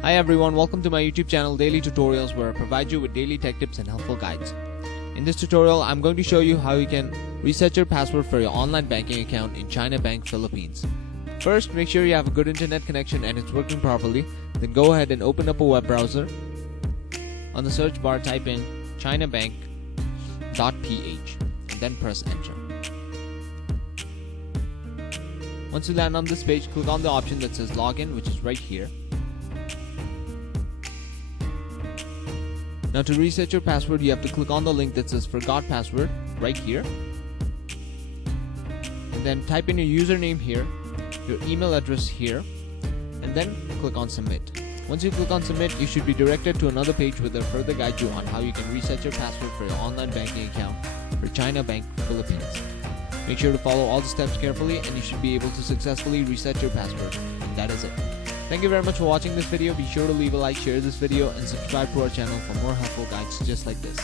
Hi everyone, welcome to my YouTube channel Daily Tutorials, where I provide you with daily tech tips and helpful guides. In this tutorial, I'm going to show you how you can reset your password for your online banking account in China Bank Philippines. First, make sure you have a good internet connection and it's working properly. Then go ahead and open up a web browser. On the search bar, type in chinabank.ph and then press enter. Once you land on this page, click on the option that says login, which is right here. Now to reset your password, you have to click on the link that says forgot password right here. And then type in your username here, your email address here, and then click on submit. Once you click on submit, you should be directed to another page where they'll further guide you on how you can reset your password for your online banking account for China Bank Philippines. Make sure to follow all the steps carefully and you should be able to successfully reset your password. And that is it. Thank you very much for watching this video. Be sure to leave a like, share this video, and subscribe to our channel for more helpful guides just like this.